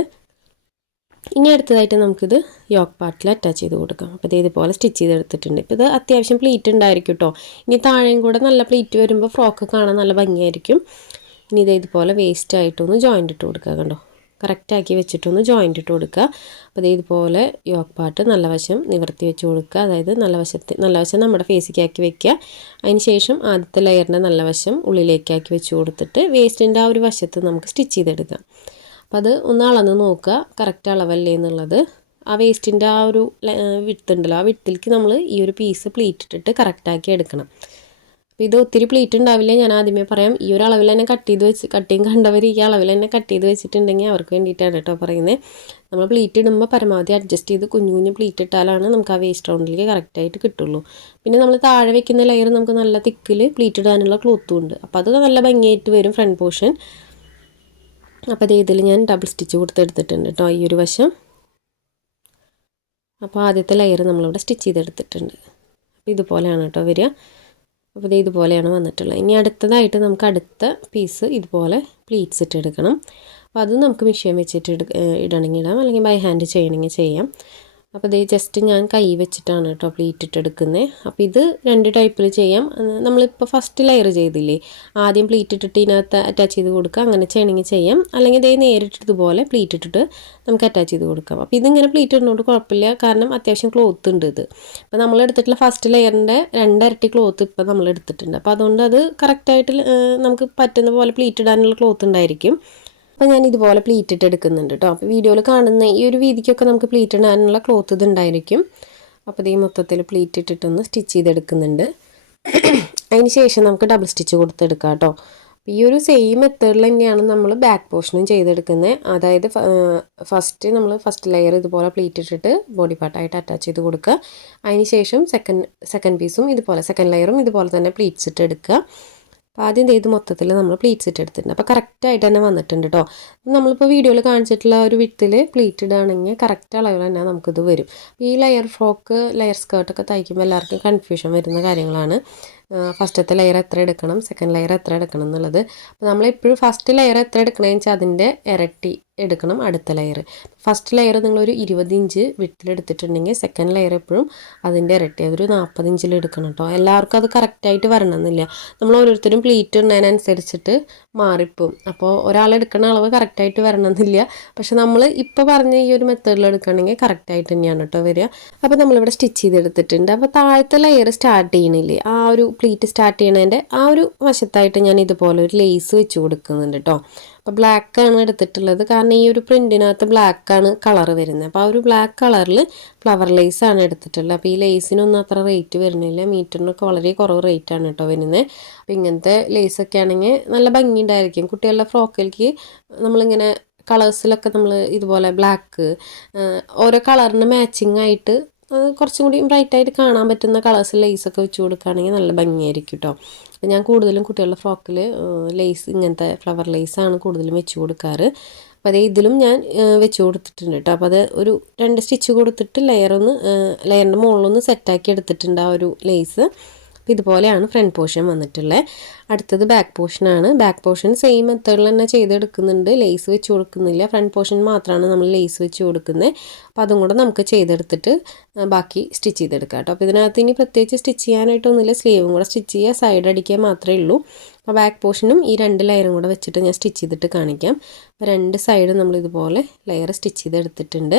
ഇനി അടുത്തതായിട്ട് നമുക്കിത് യോക്ക് പാർട്ടിൽ അറ്റാച്ച് ചെയ്ത് കൊടുക്കാം. അപ്പോൾ ഇത് ഇതുപോലെ സ്റ്റിച്ച് ചെയ്തെടുത്തിട്ടുണ്ട്. ഇപ്പോൾ ഇത് അത്യാവശ്യം പ്ലീറ്റ് ഉണ്ടായിരിക്കും കേട്ടോ ഇനി താഴെയും കൂടെ നല്ല പ്ലീറ്റ് വരുമ്പോൾ ഫ്രോക്ക് കാണാൻ നല്ല ഭംഗിയായിരിക്കും. ഇനി ഇത് ഇതുപോലെ വേസ്റ്റ് ആയിട്ടൊന്ന് ജോയിന്റ് ഇട്ട് കൊടുക്കുക കണ്ടോ. കറക്റ്റാക്കി വെച്ചിട്ടൊന്ന് ജോയിന്റ് ഇട്ട് കൊടുക്കുക. അപ്പോൾ ഇത് ഇതുപോലെ യോക്ക് പാർട്ട് നല്ല വശം നിവർത്തി വെച്ച് കൊടുക്കുക. അതായത് നല്ല വശത്ത് നല്ല വശം നമ്മുടെ ഫേസിക്കാക്കി വെക്കുക. അതിന് ശേഷം ആദ്യത്തെ ലെയറിന്റെ നല്ല വശം ഉള്ളിലേക്കാക്കി വെച്ച് കൊടുത്തിട്ട് വേസ്റ്റിന്റെ ആ ഒരു വശത്ത് നമുക്ക് സ്റ്റിച്ച് ചെയ്തെടുക്കാം. അപ്പോൾ അത് ഒന്ന് അളന്ന് നോക്കുക. കറക്റ്റ് അളവല്ലേ എന്നുള്ളത്. ആ വേസ്റ്റിന്റെ ആ ഒരു വിത്ത് ഉണ്ടല്ലോ. ആ വിട്ടിലേക്ക് നമ്മൾ ഈ ഒരു പീസ് പ്ലീറ്റ് ഇട്ടിട്ട് കറക്റ്റാക്കി എടുക്കണം. അപ്പോൾ ഇത് ഒത്തിരി പ്ലേറ്റ് ഉണ്ടാവില്ല? ഞാൻ ആദ്യമേ പറയാം. ഈ ഒരു അളവിൽ തന്നെ കട്ട് ചെയ്ത് വെച്ച് കട്ടിങ് കണ്ടവർ ഈ അളവിൽ തന്നെ കട്ട് ചെയ്ത് വെച്ചിട്ടുണ്ടെങ്കിൽ അവർക്ക് വേണ്ടിയിട്ടാണ് കേട്ടോ പറയുന്നത് നമ്മൾ പ്ലീറ്റ് ഇടുമ്പോൾ പരമാവധി അഡ്ജസ്റ്റ് ചെയ്ത് കുഞ്ഞു കുഞ്ഞു പ്ലീറ്റ് ഇട്ടാലാണ് നമുക്ക് ആ വേസ്റ്റ് റൗണ്ടിലേക്ക് കറക്റ്റായിട്ട് കിട്ടുള്ളൂ. പിന്നെ നമ്മൾ താഴെ വെക്കുന്ന ലെയർ നമുക്ക് നല്ല തിക്കിൽ പ്ലീറ്റ് ഇടാനുള്ള ക്ലോത്തും ഉണ്ട്. അപ്പോൾ അത് നല്ല ഭംഗിയായിട്ട് വരും ഫ്രണ്ട് പോർഷൻ അപ്പോൾ അതേ ഇതിൽ ഞാൻ ഡബിൾ സ്റ്റിച്ച് കൊടുത്തെടുത്തിട്ടുണ്ട് കേട്ടോ ഈ ഒരു വശം. അപ്പോൾ ആദ്യത്തെ ലെയർ നമ്മളിവിടെ സ്റ്റിച്ച് ചെയ്തെടുത്തിട്ടുണ്ട്. ഇതുപോലെയാണ് കേട്ടോ വരിക. അപ്പോൾ ഇത് ഇതുപോലെയാണ് വന്നിട്ടുള്ളത്. ഇനി അടുത്തതായിട്ട് നമുക്ക് അടുത്ത പീസ് ഇതുപോലെ പ്ലീറ്റ്സ് ഇട്ടെടുക്കണം അപ്പോൾ അത് നമുക്ക് മെഷീൻ വെച്ചിട്ട് ഇടണമെങ്കിൽ ഇടാം. അല്ലെങ്കിൽ ബൈ ഹാൻഡ് ചെയ്യണമെങ്കിൽ ചെയ്യാം. അപ്പോൾ ഇത് ജസ്റ്റ് ഞാൻ കൈ വെച്ചിട്ടാണ് കേട്ടോ പ്ലീറ്റ് ഇട്ടെടുക്കുന്നത് അപ്പോൾ ഇത് രണ്ട് ടൈപ്പിൽ ചെയ്യാം. നമ്മളിപ്പോൾ ഫസ്റ്റ് ലെയർ ചെയ്തില്ലേ? ആദ്യം പ്ലീറ്റ് ഇട്ടിട്ട് ഇതിനകത്ത് അറ്റാച്ച് ചെയ്ത് കൊടുക്കുക. അങ്ങനെ ചെയ്യണമെങ്കിൽ ചെയ്യാം. അല്ലെങ്കിൽ ഇതേ നേരിട്ട് ഇതുപോലെ പ്ലീറ്റ് ഇട്ടിട്ട് നമുക്ക് അറ്റാച്ച് ചെയ്ത് കൊടുക്കാം. അപ്പോൾ ഇതിങ്ങനെ പ്ലീറ്റ് ഇടുന്നതുകൊണ്ട് കുഴപ്പമില്ല. കാരണം അത്യാവശ്യം ക്ലോത്ത് ഉണ്ട് ഇത്. അപ്പോൾ നമ്മൾ എടുത്തിട്ടുള്ള ഫസ്റ്റ് ലെയറിന്റെ രണ്ടരട്ടി ക്ലോത്ത് ഇപ്പോൾ നമ്മൾ എടുത്തിട്ടുണ്ട്. അപ്പോൾ അതുകൊണ്ട് അത് കറക്റ്റായിട്ട് നമുക്ക് പറ്റുന്ന പോലെ പ്ലീറ്റ് ഇടാനുള്ള ക്ലോത്ത് ഉണ്ടായിരിക്കും. അപ്പോൾ ഞാൻ ഇതുപോലെ പ്ലീറ്റ് ഇട്ട് എടുക്കുന്നുണ്ട് കേട്ടോ അപ്പോൾ വീഡിയോയിൽ കാണുന്ന ഈ ഒരു വീതിക്കൊക്കെ നമുക്ക് പ്ലീറ്റ് ഇടാനുള്ള ക്ലോത്ത് ഇത് ഉണ്ടായിരിക്കും. അപ്പോൾ ഈ മൊത്തത്തിൽ പ്ലീറ്റ് ഇട്ടിട്ടൊന്ന് സ്റ്റിച്ച് ചെയ്തെടുക്കുന്നുണ്ട്. അതിന് ശേഷം നമുക്ക് ഡബിൾ സ്റ്റിച്ച് കൊടുത്തെടുക്കാം കേട്ടോ ഈ ഒരു സെയിം മെത്തേഡിൽ തന്നെയാണ് നമ്മൾ ബാക്ക് പോർഷനും ചെയ്തെടുക്കുന്നത് അതായത് ഫസ്റ്റ് നമ്മൾ ഫസ്റ്റ് ലെയർ ഇതുപോലെ പ്ലീറ്റ് ഇട്ടിട്ട് ബോഡി പാർട്ടായിട്ട് അറ്റാച്ച് ചെയ്ത് കൊടുക്കുക. അതിന് ശേഷം സെക്കൻഡ് സെക്കൻഡ് പീസും ഇതുപോലെ സെക്കൻഡ് ലെയറും ഇതുപോലെ തന്നെ പ്ലീറ്റ്സ് ഇട്ട് എടുക്കുക. അപ്പോൾ ആദ്യം ചെയ്ത് മൊത്തത്തിൽ നമ്മൾ പ്ലീറ്റ്സ് ഇട്ട് എടുത്തിട്ടുണ്ട്. അപ്പോൾ കറക്റ്റായിട്ട് തന്നെ വന്നിട്ടുണ്ട് കേട്ടോ നമ്മളിപ്പോൾ വീഡിയോയിൽ കാണിച്ചിട്ടുള്ള ഒരു വിത്തിൽ പ്ലീറ്റ് ഇടുകയാണെങ്കിൽ കറക്റ്റ് അളവിൽ തന്നെ നമുക്കിത് വരും. ഈ ലെയർ ഫ്രോക്ക് ലെയർ സ്കേർട്ടൊക്കെ തയ്ക്കുമ്പോൾ എല്ലാവർക്കും കൺഫ്യൂഷൻ വരുന്ന കാര്യങ്ങളാണ്. ഫസ്റ്റത്തെ ലെയർ എത്ര എടുക്കണം സെക്കൻഡ് ലെയർ എത്ര എടുക്കണം എന്നുള്ളത്. അപ്പോൾ നമ്മളെപ്പോഴും ഫസ്റ്റ് ലെയർ എത്ര എടുക്കണമെന്ന് വെച്ചാൽ അതിന്റെ ഇരട്ടി എടുക്കണം അടുത്ത ലെയർ ഫസ്റ്റ് ലെയർ നിങ്ങളൊരു ഇരുപത് ഇഞ്ച് വിട്ടിലെടുത്തിട്ടുണ്ടെങ്കിൽ സെക്കൻഡ് ലെയർ എപ്പോഴും അതിന്റെ ഇരട്ടി അതൊരു നാൽപ്പത് ഇഞ്ചിൽ എടുക്കണം കേട്ടോ എല്ലാവർക്കും അത് കറക്റ്റായിട്ട് വരണമെന്നില്ല. നമ്മൾ ഓരോരുത്തരും പ്ലീറ്റ് ഇടുന്നതിനനുസരിച്ചിട്ട് മാറിപ്പോവും. അപ്പോൾ ഒരാൾ എടുക്കുന്ന അളവ് കറക്റ്റായിട്ട് വരണമെന്നില്ല. പക്ഷെ നമ്മൾ ഇപ്പോൾ പറഞ്ഞ ഈ ഒരു മെത്തേഡിൽ എടുക്കുകയാണെങ്കിൽ കറക്റ്റായിട്ട് തന്നെയാണ് കേട്ടോ വരിക. അപ്പോൾ നമ്മളിവിടെ സ്റ്റിച്ച് ചെയ്തെടുത്തിട്ടുണ്ട്. അപ്പോൾ താഴത്തെ ലെയർ സ്റ്റാർട്ട് ചെയ്യണില്ലേ? ആ ഒരു പ്ലീറ്റ് സ്റ്റാർട്ട് ചെയ്യണതിന്റെ ആ ഒരു വശത്തായിട്ട് ഞാൻ ഇതുപോലെ ഒരു ലേസ് വെച്ച് കൊടുക്കുന്നുണ്ട് കേട്ടോ. അപ്പോൾ ആണ് എടുത്തിട്ടുള്ളത്. കാരണം ഈ ഒരു പ്രിന്റിനകത്ത് ബ്ലാക്കാണ് കളർ വരുന്നത്. അപ്പോൾ ആ ഒരു ബ്ലാക്ക് കളറിൽ ഫ്ലവർ ലേസ് ആണ് എടുത്തിട്ടുള്ളത്. അപ്പോൾ ഈ ലേസിനൊന്നും അത്ര റേറ്റ് വരുന്നില്ല. മീറ്ററിനൊക്കെ വളരെ കുറവ് റേറ്റ് ആണ് കേട്ടോ വരുന്നത് അപ്പോൾ ഇങ്ങനത്തെ ലേസൊക്കെ ആണെങ്കിൽ നല്ല ഭംഗിയുണ്ടായിരിക്കും കുട്ടികളുടെ ഫ്രോക്കിലേക്ക് നമ്മളിങ്ങനെ കളേഴ്സിലൊക്കെ നമ്മൾ ഇതുപോലെ ബ്ലാക്ക് ഓരോ കളറിന് മാച്ചിങ് ആയിട്ട് കുറച്ചും കൂടി ബ്രൈറ്റായിട്ട് കാണാൻ പറ്റുന്ന കളേഴ്സ് ലേസൊക്കെ വെച്ച് കൊടുക്കുകയാണെങ്കിൽ നല്ല ഭംഗിയായിരിക്കും കേട്ടോ ഞാൻ കൂടുതലും കുട്ടികളുടെ ഫ്രോക്കിൽ ലേസ് ഇങ്ങനത്തെ ഫ്ലവർ ലേസാണ് കൂടുതലും വെച്ച് കൊടുക്കാറ്. അപ്പോൾ അതേ ഇതിലും ഞാൻ വെച്ച് കൊടുത്തിട്ടുണ്ട് കേട്ടോ. അപ്പോൾ അത് ഒരു രണ്ട് സ്റ്റിച്ച് കൊടുത്തിട്ട് ലെയറൊന്ന് ലെയറിന്റെ മുകളിലൊന്ന് സെറ്റാക്കി എടുത്തിട്ടുണ്ട് ആ ഒരു ലേസ് അപ്പോൾ ഇതുപോലെയാണ് ഫ്രണ്ട് പോർഷൻ വന്നിട്ടുള്ളത് അടുത്തത് ബാക്ക് പോർഷനാണ് ബാക്ക് പോർഷൻ സെയിം മെത്തേഡിൽ തന്നെ ചെയ്തെടുക്കുന്നുണ്ട്. ലേസ് വെച്ച് കൊടുക്കുന്നില്ല. ഫ്രണ്ട് പോർഷൻ മാത്രമാണ് നമ്മൾ ലേസ് വെച്ച് കൊടുക്കുന്നത് അപ്പോൾ അതും കൂടെ നമുക്ക് ചെയ്തെടുത്തിട്ട് ബാക്കി സ്റ്റിച്ച് ചെയ്തെടുക്കാം കേട്ടോ. അപ്പോൾ ഇതിനകത്ത് ഇനി പ്രത്യേകിച്ച് സ്റ്റിച്ച് ചെയ്യാനായിട്ടൊന്നുമില്ല. സ്ലീവും കൂടെ സ്റ്റിച്ച് ചെയ്യുക. സൈഡ് അടിക്കുക മാത്രമേ ഉള്ളൂ. അപ്പോൾ ബാക്ക് പോർഷനും ഈ രണ്ട് ലെയറും കൂടെ വെച്ചിട്ട് ഞാൻ സ്റ്റിച്ച് ചെയ്തിട്ട് കാണിക്കാം. അപ്പോൾ രണ്ട് സൈഡും നമ്മൾ ഇതുപോലെ ലെയർ സ്റ്റിച്ച് ചെയ്തെടുത്തിട്ടുണ്ട്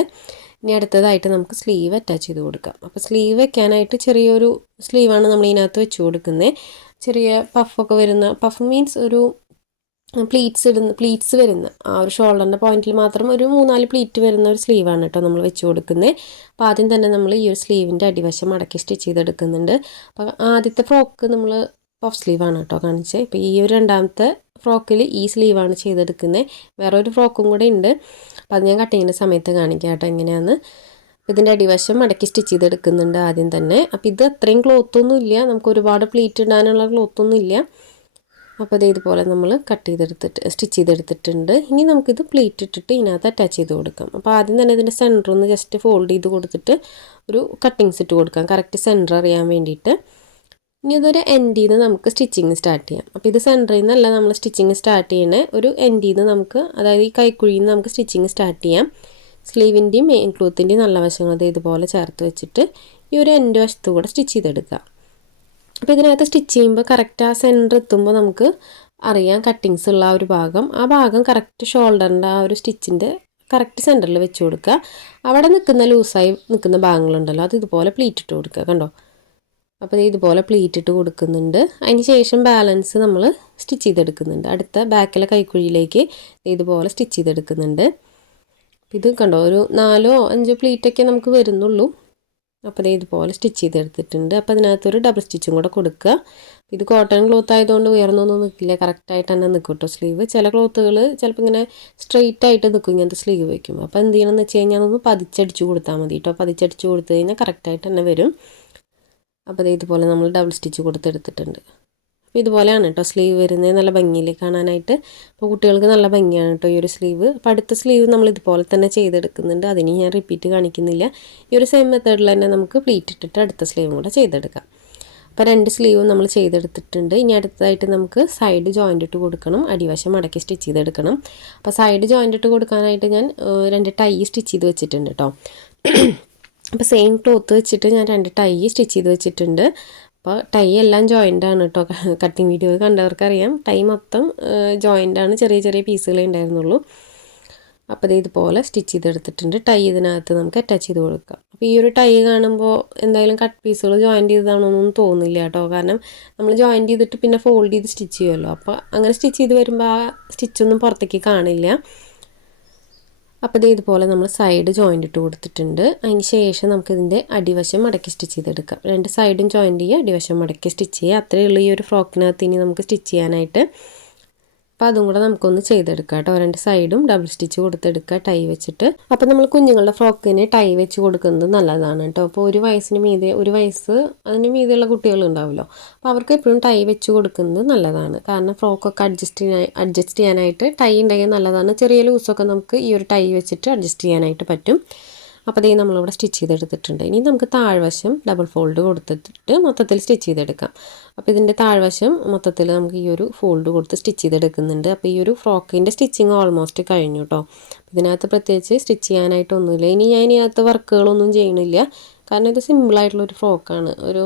ഇനി അടുത്തതായിട്ട് നമുക്ക് സ്ലീവ് അറ്റാച്ച് ചെയ്ത് കൊടുക്കാം. അപ്പോൾ സ്ലീവ് വെക്കാനായിട്ട് ചെറിയൊരു സ്ലീവാണ് നമ്മൾ ഇതിനകത്ത് വെച്ച് കൊടുക്കുന്നത് ചെറിയ പഫൊക്കെ വരുന്ന പഫ് മീൻസ് ഒരു പ്ലീറ്റ്സ് ഇടുന്ന പ്ലീറ്റ്സ് വരുന്ന ആ ഒരു ഷോൾഡറിന്റെ പോയിന്റിൽ മാത്രം ഒരു മൂന്നാൽ പ്ലീറ്റ് വരുന്ന ഒരു സ്ലീവാണ് കേട്ടോ നമ്മൾ വെച്ച് കൊടുക്കുന്നത് അപ്പോൾ ആദ്യം തന്നെ നമ്മൾ ഈ ഒരു സ്ലീവിന്റെ അടിവശം അടക്കി സ്റ്റിച്ച് ചെയ്തെടുക്കുന്നുണ്ട്. അപ്പോൾ ആദ്യത്തെ ഫ്രോക്ക് നമ്മൾ പഫ് സ്ലീവാണ് കേട്ടോ കാണിച്ചത് ഇപ്പോൾ ഈ ഒരു രണ്ടാമത്തെ ഫ്രോക്കിൽ ഈ സ്ലീവാണ് ചെയ്തെടുക്കുന്നത് വേറൊരു ഫ്രോക്കും കൂടെ ഉണ്ട് അപ്പോൾ അത് ഞാൻ കട്ടിങ്ങിന്റെ സമയത്ത് കാണിക്കാം കേട്ടോ എങ്ങനെയാണെന്ന് ഇതിന്റെ അടിവശം മടക്കി സ്റ്റിച്ച് ചെയ്തെടുക്കുന്നുണ്ട് ആദ്യം തന്നെ. അപ്പോൾ ഇത് അത്രയും ക്ലോത്തൊന്നും ഇല്ല. നമുക്ക് ഒരുപാട് പ്ലീറ്റ് ഇടാനുള്ള ക്ലോത്തൊന്നും ഇല്ല. അപ്പോൾ ഇത് ഇതുപോലെ നമ്മൾ കട്ട് ചെയ്തെടുത്തിട്ട് സ്റ്റിച്ച് ചെയ്തെടുത്തിട്ടുണ്ട്. ഇനി നമുക്കിത് പ്ലീറ്റ് ഇട്ടിട്ട് ഇതിനകത്ത് അറ്റാച്ച് ചെയ്ത് കൊടുക്കാം. അപ്പോൾ ആദ്യം തന്നെ ഇതിന്റെ സെന്റർ ഒന്ന് ജസ്റ്റ് ഫോൾഡ് ചെയ്ത് കൊടുത്തിട്ട് ഒരു കട്ടിങ്സ് ഇട്ട് കൊടുക്കാം. കറക്റ്റ് സെന്റർ അറിയാൻ വേണ്ടിയിട്ട്. ഇനി ഇതൊരു എൻഡിൽ നിന്ന് നമുക്ക് സ്റ്റിച്ചിങ് സ്റ്റാർട്ട് ചെയ്യാം. അപ്പോൾ ഇത് സെന്ററിൽ നിന്നല്ല നമ്മൾ സ്റ്റിച്ചിങ് സ്റ്റാർട്ട് ചെയ്യണേ. ഒരു എൻഡിൽ നിന്ന് നമുക്ക് അതായത് ഈ കൈക്കുഴിയിൽ നിന്ന് നമുക്ക് സ്റ്റിച്ചിങ് സ്റ്റാർട്ട് ചെയ്യാം. സ്ലീവിന്റെയും മെയിൻ ക്ലോത്തിന്റെയും നല്ല വശങ്ങൾ ഇതുപോലെ ചേർത്ത് വെച്ചിട്ട് ഈ ഒരു എൻഡ് വശത്തു കൂടെ സ്റ്റിച്ച് ചെയ്തെടുക്കുക അപ്പോൾ ഇതിനകത്ത് സ്റ്റിച്ച് ചെയ്യുമ്പോൾ കറക്റ്റ് ആ സെന്റർ എത്തുമ്പോൾ നമുക്ക് അറിയാം കട്ടിങ്സ് ഉള്ള ആ ഒരു ഭാഗം. ആ ഭാഗം കറക്റ്റ് ഷോൾഡറിന്റെ ആ ഒരു സ്റ്റിച്ചിന്റെ കറക്റ്റ് സെന്ററിൽ വെച്ച് കൊടുക്കുക. അവിടെ നിൽക്കുന്ന ലൂസായി നിൽക്കുന്ന ഭാഗങ്ങളുണ്ടല്ലോ അത് ഇതുപോലെ പ്ലീറ്റ് ഇട്ട് കൊടുക്കുക കണ്ടോ? അപ്പോൾ ഇതുപോലെ പ്ലീറ്റ് ഇട്ട് കൊടുക്കുന്നുണ്ട്. അതിന് ശേഷം ബാലൻസ് നമ്മൾ സ്റ്റിച്ച് ചെയ്തെടുക്കുന്നുണ്ട്. അടുത്ത ബാക്കിലെ കൈക്കുഴിയിലേക്ക് ഇതുപോലെ സ്റ്റിച്ച് ചെയ്തെടുക്കുന്നുണ്ട്. ഇത് കണ്ടോ ഒരു നാലോ അഞ്ചോ പ്ലീറ്റൊക്കെ നമുക്ക് വരുന്നുള്ളൂ. അപ്പോൾ ഇതുപോലെ സ്റ്റിച്ച് ചെയ്തെടുത്തിട്ടുണ്ട്. അപ്പോൾ അതിനകത്തൊരു ഡബിൾ സ്റ്റിച്ചും കൂടെ കൊടുക്കുക. ഇത് കോട്ടൺ ക്ലോത്ത് ആയതുകൊണ്ട് ഉയർന്നൊന്നും നിൽക്കില്ല. കറക്റ്റായിട്ട് തന്നെ നിൽക്കും കേട്ടോ സ്ലീവ് ചില ക്ലോത്തുകൾ ചിലപ്പോൾ ഇങ്ങനെ സ്ട്രെയിറ്റ് ആയിട്ട് നിൽക്കും ഇങ്ങനത്തെ സ്ലീവ് വയ്ക്കും അപ്പോൾ എന്ത് ചെയ്യണമെന്ന് വെച്ച് കഴിഞ്ഞാൽ ഒന്ന് പതിച്ചടിച്ച് കൊടുത്താൽ മതി കേട്ടോ. പതിച്ചടിച്ച് കൊടുത്തു കഴിഞ്ഞാൽ കറക്റ്റായിട്ട് തന്നെ വരും. അപ്പോൾ ഇതുപോലെ നമ്മൾ ഡബിൾ സ്റ്റിച്ച് കൊടുത്തെടുത്തിട്ടുണ്ട്. അപ്പോൾ ഇതുപോലെയാണ് കേട്ടോ സ്ലീവ് വരുന്നത്. നല്ല ഭംഗിയിൽ കാണാനായിട്ട്. അപ്പോൾ കുട്ടികൾക്ക് നല്ല ഭംഗിയാണ് കേട്ടോ ഈ ഒരു സ്ലീവ് അപ്പോൾ അടുത്ത സ്ലീവ് നമ്മൾ ഇതുപോലെ തന്നെ ചെയ്തെടുക്കുന്നുണ്ട്. അതിന് ഞാൻ റിപ്പീറ്റ് കാണിക്കുന്നില്ല. ഈ ഒരു സെയിം മെത്തേഡിൽ തന്നെ നമുക്ക് പ്ലീറ്റ് ഇട്ടിട്ട് അടുത്ത സ്ലീവും കൂടെ ചെയ്തെടുക്കാം. അപ്പോൾ രണ്ട് സ്ലീവും നമ്മൾ ചെയ്തെടുത്തിട്ടുണ്ട്. ഇനി അടുത്തതായിട്ട് നമുക്ക് സൈഡ് ജോയിന്റ് ഇട്ട് കൊടുക്കണം. അടിവശം മടക്കി സ്റ്റിച്ച് ചെയ്തെടുക്കണം. അപ്പോൾ സൈഡ് ജോയിന്റ് ഇട്ട് കൊടുക്കാനായിട്ട് ഞാൻ രണ്ട് ടൈ സ്റ്റിച്ച് ചെയ്ത് വെച്ചിട്ടുണ്ട് കേട്ടോ. അപ്പോൾ സെയിം ക്ലോത്ത് വെച്ചിട്ട് ഞാൻ രണ്ട് ടൈ സ്റ്റിച്ച് ചെയ്ത് വെച്ചിട്ടുണ്ട്. അപ്പോൾ ടൈ എല്ലാം ജോയിന്റ് ആണ് കേട്ടോ കട്ടിങ് വീഡിയോ കണ്ടവർക്കറിയാം. ടൈ മൊത്തം ജോയിന്റ് ആണ്. ചെറിയ ചെറിയ പീസുകളേ ഉണ്ടായിരുന്നുള്ളൂ. അപ്പോൾ ഇതുപോലെ സ്റ്റിച്ച് ചെയ്തെടുത്തിട്ടുണ്ട്. ടൈ ഇതിനകത്ത് നമുക്ക് അറ്റാച്ച് ചെയ്ത് കൊടുക്കാം. അപ്പോൾ ഈ ഒരു ടൈ കാണുമ്പോൾ എന്തായാലും കട്ട് പീസുകൾ ജോയിന്റ് ചെയ്തതാണോന്നൊന്നും തോന്നില്ല കേട്ടോ കാരണം നമ്മൾ ജോയിന്റ് ചെയ്തിട്ട് പിന്നെ ഫോൾഡ് ചെയ്ത് സ്റ്റിച്ച് ചെയ്യുമല്ലോ അപ്പോൾ അങ്ങനെ സ്റ്റിച്ച് ചെയ്ത് വരുമ്പോൾ ആ സ്റ്റിച്ചൊന്നും പുറത്തേക്ക് കാണില്ല. അപ്പോൾ ഇത് ഇതുപോലെ നമ്മൾ സൈഡ് ജോയിന്റ് ഇട്ട് കൊടുത്തിട്ടുണ്ട്. അതിന് ശേഷം നമുക്കിതിന്റെ അടിവശം മടക്കി സ്റ്റിച്ച് ചെയ്തെടുക്കാം. രണ്ട് സൈഡും ജോയിന്റ് ചെയ്യുക അടിവശം മടക്കി സ്റ്റിച്ച് ചെയ്യുക. അത്രയേ ഉള്ളൂ ഈ ഒരു ഫ്രോക്കിനകത്ത് ഇനി നമുക്ക് സ്റ്റിച്ച് ചെയ്യാനായിട്ട് അപ്പോൾ അതും കൂടെ നമുക്കൊന്ന് ചെയ്തെടുക്കാം കേട്ടോ. രണ്ട് സൈഡും ഡബിൾ സ്റ്റിച്ച് കൊടുത്തെടുക്കുക. ടൈ വെച്ചിട്ട്. അപ്പോൾ നമ്മൾ കുഞ്ഞുങ്ങളുടെ ഫ്രോക്കിന് ടൈ വെച്ച് കൊടുക്കുന്നത് നല്ലതാണ് കേട്ടോ. അപ്പോൾ ഒരു വയസ്സിന് മീതെ ഒരു വയസ്സ് അതിന് മീതെയുള്ള കുട്ടികളുണ്ടാവുമല്ലോ അപ്പോൾ അവർക്ക് എപ്പോഴും ടൈ വെച്ച് കൊടുക്കുന്നത് നല്ലതാണ്. കാരണം ഫ്രോക്കൊക്കെ അഡ്ജസ്റ്റ് ചെയ്യാൻ അഡ്ജസ്റ്റ് ചെയ്യാനായിട്ട് ടൈ ഉണ്ടെങ്കിൽ നല്ലതാണ്. ചെറിയ ലൂസൊക്കെ നമുക്ക് ഈ ഒരു ടൈ വെച്ചിട്ട് അഡ്ജസ്റ്റ് ചെയ്യാനായിട്ട് പറ്റും. അപ്പോൾ ഇതേ നമ്മളിവിടെ സ്റ്റിച്ച് ചെയ്തെടുത്തിട്ടുണ്ട്. ഇനി നമുക്ക് താഴ്വശം ഡബിൾ ഫോൾഡ് കൊടുത്തിട്ട് മൊത്തത്തിൽ സ്റ്റിച്ച് ചെയ്തെടുക്കാം. അപ്പോൾ ഇതിന്റെ താഴ്വശം മൊത്തത്തിൽ നമുക്ക് ഈ ഒരു ഫോൾഡ് കൊടുത്ത് സ്റ്റിച്ച് ചെയ്തെടുക്കുന്നുണ്ട്. അപ്പോൾ ഈ ഒരു ഫ്രോക്കിന്റെ സ്റ്റിച്ചിങ് ഓൾമോസ്റ്റ് കഴിഞ്ഞു കേട്ടോ ഇതിനകത്ത് പ്രത്യേകിച്ച് സ്റ്റിച്ച് ചെയ്യാനായിട്ടൊന്നുമില്ല ഇനി ഞാൻ ഇതിനകത്ത് വർക്കുകളൊന്നും ചെയ്യണില്ല. കാരണം ഇത് സിമ്പിളായിട്ടുള്ളൊരു ഫ്രോക്കാണ്. ഒരു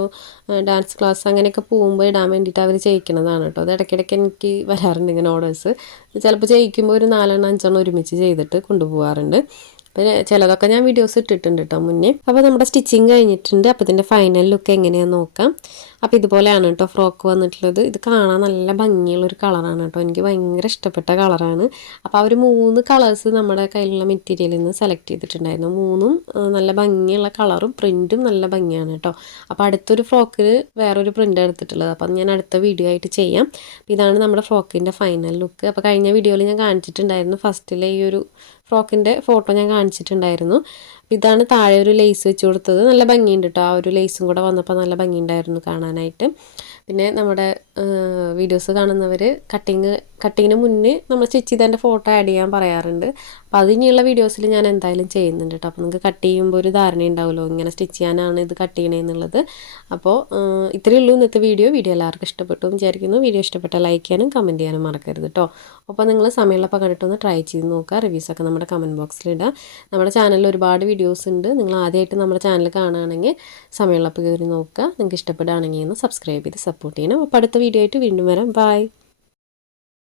ഡാൻസ് ക്ലാസ് അങ്ങനെയൊക്കെ പോകുമ്പോൾ ഇടാൻ വേണ്ടിയിട്ട് അവർ ചെയ്യിക്കുന്നതാണ് കേട്ടോ അത് ഇടയ്ക്കിടയ്ക്ക് എനിക്ക് വരാറുണ്ട് ഇങ്ങനെ ഓർഡേഴ്സ് ചിലപ്പോൾ ചെയ്യിക്കുമ്പോൾ ഒരു നാലെണ്ണം അഞ്ചെണ്ണം ഒരുമിച്ച് ചെയ്തിട്ട് കൊണ്ടുപോകാറുണ്ട് പിന്നെ ചിലതൊക്കെ ഞാൻ വീഡിയോസ് ഇട്ടിട്ടുണ്ട് കേട്ടോ മുന്നേ. അപ്പോൾ നമ്മുടെ സ്റ്റിച്ചിങ് കഴിഞ്ഞിട്ടുണ്ട്. അപ്പോൾ ഇതിന്റെ ഫൈനൽ ലുക്ക് എങ്ങനെയാണെന്ന് നോക്കാം. അപ്പോൾ ഇതുപോലെയാണ് കേട്ടോ ഫ്രോക്ക് വന്നിട്ടുള്ളത്. ഇത് കാണാൻ നല്ല ഭംഗിയുള്ള ഒരു കളറാണ് കേട്ടോ എനിക്ക് ഭയങ്കര ഇഷ്ടപ്പെട്ട കളറാണ് അപ്പോൾ അവർ മൂന്ന് കളേഴ്സ് നമ്മുടെ കയ്യിലുള്ള മെറ്റീരിയലിൽ നിന്ന് സെലക്ട് ചെയ്തിട്ടുണ്ടായിരുന്നു. മൂന്നും നല്ല ഭംഗിയുള്ള കളറും പ്രിന്റും നല്ല ഭംഗിയാണ് കേട്ടോ അപ്പോൾ അടുത്തൊരു ഫ്രോക്കിൽ വേറൊരു പ്രിന്റ് എടുത്തിട്ടുള്ളത്. അപ്പോൾ ഞാൻ അടുത്ത വീഡിയോ ആയിട്ട് ചെയ്യാം. ഇതാണ് നമ്മുടെ ഫ്രോക്കിന്റെ ഫൈനൽ ലുക്ക് അപ്പോൾ കഴിഞ്ഞ വീഡിയോയിൽ ഞാൻ കാണിച്ചിട്ടുണ്ടായിരുന്നു. ഫസ്റ്റിലെ ഈ ഒരു ഫ്രോക്കിന്റെ ഫോട്ടോ ഞാൻ കാണിച്ചിട്ടുണ്ടായിരുന്നു. ഇതാണ് താഴെ ഒരു ലേസ് വെച്ച് കൊടുത്തത്. നല്ല ഭംഗിയുണ്ട് കേട്ടോ ആ ഒരു ലേസും കൂടെ വന്നപ്പോൾ നല്ല ഭംഗിയുണ്ടായിരുന്നു കാണാനായിട്ട്. പിന്നെ നമ്മുടെ വീഡിയോസ് കാണുന്നവർ കട്ടിങ് കട്ടിങ്ങിന് മുന്നേ നമ്മൾ സ്റ്റിച്ച് ചെയ്തതിന്റെ ഫോട്ടോ ആഡ് ചെയ്യാൻ പറയാറുണ്ട്. അപ്പോൾ അതിനുള്ള വീഡിയോസിൽ ഞാൻ എന്തായാലും ചെയ്യുന്നുണ്ട് കേട്ടോ അപ്പോൾ നിങ്ങൾക്ക് കട്ട് ചെയ്യുമ്പോൾ ഒരു ധാരണ ഉണ്ടാവുമല്ലോ. ഇങ്ങനെ സ്റ്റിച്ച് ചെയ്യാനാണ് ഇത് കട്ട് ചെയ്യണേന്നുള്ളത് അപ്പോൾ ഇത്രയേ ഉള്ളൂ ഇന്നത്തെ വീഡിയോ വീഡിയോ എല്ലാവർക്കും ഇഷ്ടപ്പെട്ടു വിചാരിക്കുന്നു. വീഡിയോ ഇഷ്ടപ്പെട്ട ലൈക്ക് ചെയ്യാനും കമന്റ് ചെയ്യാനും മറക്കരുത് കേട്ടോ അപ്പോൾ നിങ്ങൾ സമയമുള്ളപ്പോൾ കണ്ടിട്ടൊന്ന് ട്രൈ ചെയ്ത് നോക്കുക. റിവ്യൂസൊക്കെ നമ്മുടെ കമന്റ് ബോക്സിലിടുക നമ്മുടെ ചാനലിൽ ഒരുപാട് വീഡിയോസ് ഉണ്ട്. നിങ്ങൾ ആദ്യമായിട്ട് നമ്മുടെ ചാനൽ കാണുകയാണെങ്കിൽ സമയമുള്ളപ്പോൾ കയറി നോക്കുക. നിങ്ങൾക്ക് ഇഷ്ടപ്പെടുകയാണെങ്കിൽ ഒന്ന് സബ്സ്ക്രൈബ് ചെയ്ത് സപ്പോർട്ട് ചെയ്യണം. അപ്പോൾ അടുത്ത വീഡിയോ ആയിട്ട് വീണ്ടും വരാം. ബൈ